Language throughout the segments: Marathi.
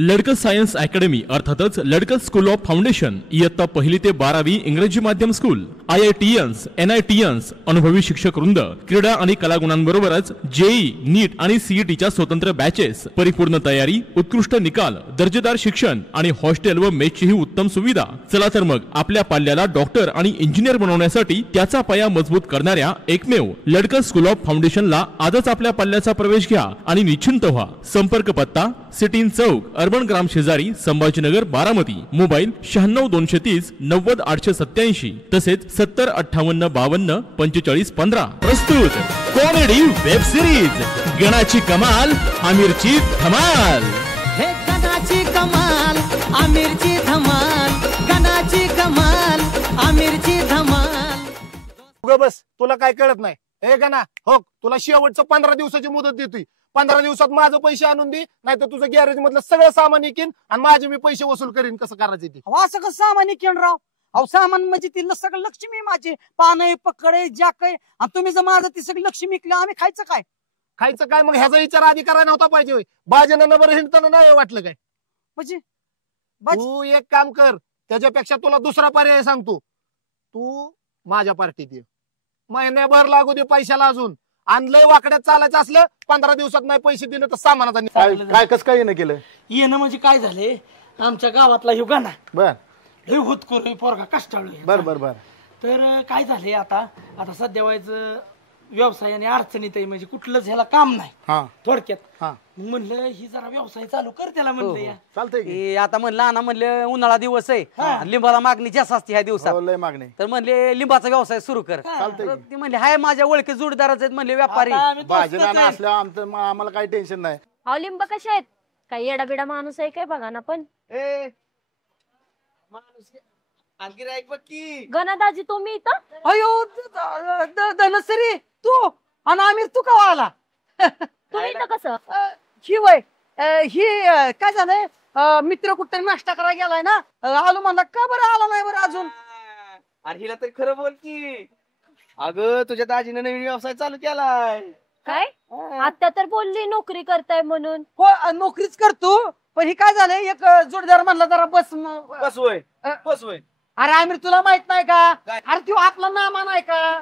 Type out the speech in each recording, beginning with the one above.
लडकं सायन्स अकॅडमी अर्थातच लडकं स्कूल ऑफ फाउंडेशन इयत्ता 1ली ते 12वी इंग्रजी माध्यम स्कूल, IITians, NITians, अनुभवी शिक्षक वृंद, क्रीडा आणि कलागुणांबरोबरच जेई, नीट आणि सीईटीच्या स्वतंत्र बॅचेस, परिपूर्ण तयारी, उत्कृष्ट निकाल, दर्जेदार शिक्षण आणि हॉस्टेल व मेसची ही उत्तम सुविधा। चला तर मग आपल्या पाल्याला डॉक्टर आणि इंजिनियर बनवण्यासाठी त्याचा पाया मजबूत करणाऱ्या एकमेव लडकं स्कूल ऑफ फाउंडेशनला आजच आपल्या पाल्याचा प्रवेश घ्या आणि निश्चिंत व्हा। संपर्क पत्ता सिटीन चौक, अर्बन ग्राम शेजारी, संभाजीनगर, बारामती। मोबाईल 96 230 90 887 तसेच 70 58 52 45 15। प्रस्तुत कॉमेडी वेब सिरीज गणाची कमाल आमिरची धमाल। हे गणाची कमाल आमिरची धमाल, गणाची कमाल आमिरची धमाल। उगा बस, तुला काय कळत नाही। हे गणा हो, तुला शेवटचं 15 दिवसाची मुदत देतोय। 15 दिवसात माझं पैसे आणून दे, नाही तर तुझं गॅरेज मधलं सगळं सामान इकीन आणि माझे मी पैसे वसूल करीन। कसं करायचं ते? असं कसं सामान इकीन राव? अहो सामान म्हणजे ती सगळं लक्ष्मी माझी, पाने पकडे जाकय, आणि तुम्ही जर माझं ती सगळी लक्ष्मी इकलं, आम्ही खायचं काय? खायचं काय मग? ह्याचा विचार आधी करायला नव्हता पाहिजे? बाजनं बरं हिंडताना नाही वाटलं काय? म्हणजे तू एक काम कर, त्याच्यापेक्षा तुला दुसरा पर्याय सांगतो। तू माझ्या पार्टीत ये, महिन्याभर लागू दे पैशाला अजून। आणलंय वाकड्यात चालायचं असलं 15 दिवसात नाही पैसे दिले तर सामानाचा काय कसं काय येणं केलं? येणं म्हणजे काय झाले, आमच्या गावातला ह्यो गाणा बर लय होतकरू पोरगा कष्टाळू। बर बर बर तर काय झाले, आता सध्या व्हायचं व्यवसायाने अडचणीत आहे, म्हणजे कुठलंच ह्याला काम नाही थोडक्यात। म्हणलं ही जरा व्यवसाय चालू कर त्याला, म्हणलं चालतंय। आता म्हणलं आणा, म्हणलं उन्हाळा दिवस आहे, लिंबाला मागणी जास्त असते ह्या दिवसात, लय मागणी, तर म्हणले लिंबाचा व्यवसाय सुरू कर। तर ते म्हणले हाय माझ्या ओळखी जोडीदारच आहेत, म्हणले व्यापारी भाजीला असल्या आमचं आम्हाला काही टेन्शन नाही। अहो लिंब कशा आहेत? काही येडा बिडा माणूस आहे काय बघा ना। पण आणखी एक पक्की गणादाजी तुम्ही इथं? अयो धनश्री तू आणि आमिर तू का आला? तुम्ही इथं कसं? ही वय ही काय झालंय, मित्र कुठे नाश्ता करायला गेलाय ना, आलो म्हणला, का बरं आला नाही बरं अजून? अरे हिला तरी खरं बोल की, अगं तुझ्या दाजीने नवीन व्यवसाय चालू केलाय। काय? आता तर बोलली नोकरी करताय म्हणून। हो नोकरीच करतो, पण ही काय झालंय, एक जोडीदार म्हणला जरा बस बस वय। अरे आमिर तुला माहित नाही का? अरे तो आपला नामा नाही का?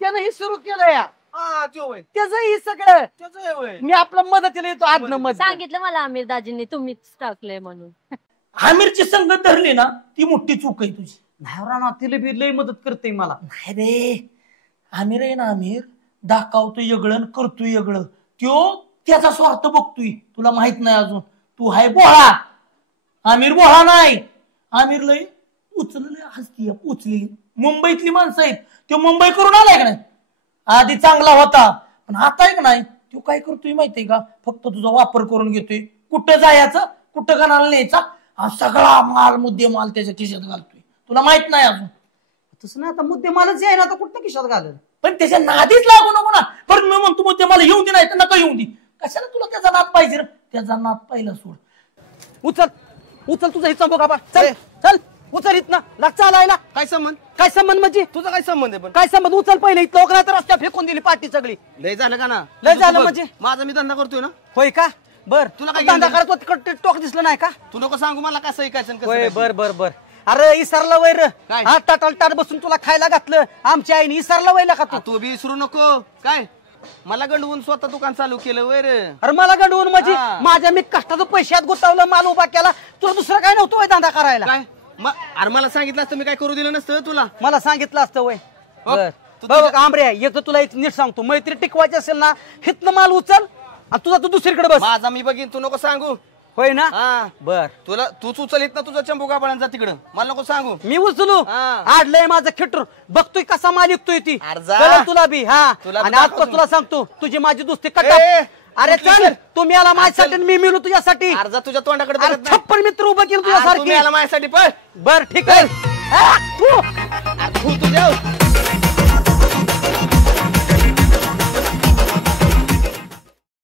त्यानं ही सुरू केलं या, त्याचं ही सगळं मी आपलं मदतीला येतो आतनं मदत। सांगितलं मला आमिर दाजींनी तुम्हीच टाकलंय म्हणून। आमिरची संगत धरली ना ती मोठी चूक आहे तुझी। नाही राणा, तिला बी लय मदत करते मला। नाही रे, आमिर आहे ना, आमिर दाखवतोय वेगळं करतोय वेगळं, त्यो त्याचा स्वार्थ बघतोय, तुला माहित नाही अजून। तू हाय बोळा, आमिर बोळा नाही। आमिर लय उचलले हसती उचली, मुंबईतली माणसं आहेत, तो मुंबई करून आलाय का नाही? आधी चांगला होता, पण आता आहे का नाही, तो काय करतोय माहितीये का? फक्त तुझा वापर करून घेतोय, कुठं जायचं कुठं गणाला न्यायचा, सगळा माल मुद्दे माल त्याच्या खिशात घालतोय, तुला माहित नाही अजून। तसं ना, आता मुद्दे मालच आहे ना, आता कुठं खिशात घालत? पण त्याच्या नादीच लागू नको ना। पण मी म्हणतो मुद्दे मला येऊन दे, नाही तर नका येऊन दे। कशाला तुला त्याचा नाद पाहिजे? त्याचा नाद पहिला सोड। उचल तुझा हिस्सा बघा बा, चल चल उचल इथं लाग चालायला। काय संबंध? काय संबंध म्हणजे? तुझा काय संबंध आहे? पण काय संबंध? उचल पहिले इथं, लोक नाही तर रस्त्या फेकून दिली पार्टी सगळी। लय झालं का ना? लय झालं म्हणजे? माझा मी धंदा करतोय ना। होय का? बर तुला काय धंदा करतो, तिकडे टोक दिसलं नाही का? तू नको सांगू मला कसं ऐकायचं कसं होय नाही। बर बर बर। अरे इसरला वैर, काय? हा टाट बसून तुला खायला घातलं आमच्या आईने, इसरला वैला का तू बी विसरू नको। काय मला गंडवून स्वतः दुकान चालू केलं वैर? अरे मला गंडवून म्हणजे माझ्या मी कष्टाचं पैशात गुंतवलं, माल उभा केला, तुला दुसरं काय नव्हतं वय धंदा करायला? काय अरे मला सांगितलं असतं मी काय करू दिलं नसतं तुला? मला सांगितलं असतं वय। बघ आंबरे, एक तर तुला एक नीट सांगतो, मैत्री टिकवायची असेल ना, हितनं माल उचल आणि तुझा तू दुसरीकडे बस। माझा मी बघीन, तू नको सांगू। होय ना? बर तुला तूच उचलित ना, तुझा चंबू गाबाळांचा तिकडं, मला नको सांगू। मी उचलू? आडलंय माझं खेटर, बघतोय कसा माल विकतोय ती, अर्जा तुला बी। हा आणि आज तुला सांगतो, तुझी माझी दोस्ती कटा। अरे चल, तुम्ही आला माझ्यासाठी, मी मिळू तुझ्यासाठी। अर्जा तुझ्या तोंडाकडे छप्पन मित्र उभं केलं तुझ्यासारखी। माझ्यासाठी पण बर ठीक आहे। तुझ्या